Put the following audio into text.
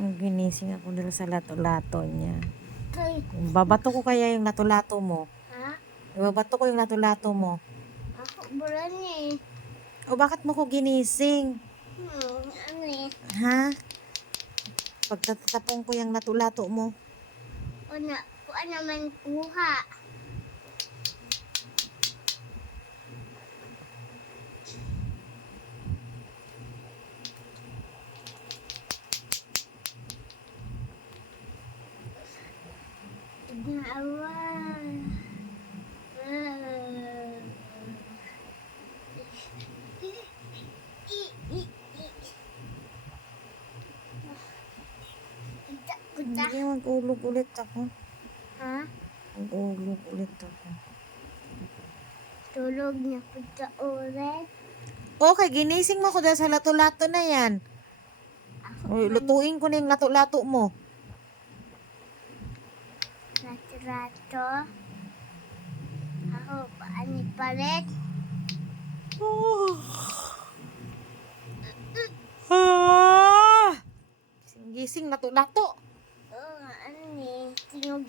Ginising ako dala sa lato-lato niya. Kay, Babato ko kaya yung lato-lato mo. ha? Babato ko yung lato-lato mo. Ako bulan eh. O bakit mo ko ginising? Ano eh? Ha? Pagtatapong ko yung lato-lato mo. Kuha naman kuha. Naawa. Hindi mag-ulog ulit ako. Ha? Mag-ulog ulit ako. Tulog na punta ulit. Okay, ginising mo ko dahil sa lato-lato na yan. O, lutuin ko na yung lato-lato mo. Rato-rato. Ako, paani palit? Gising, lato-lato. Oo, ano eh. Tinog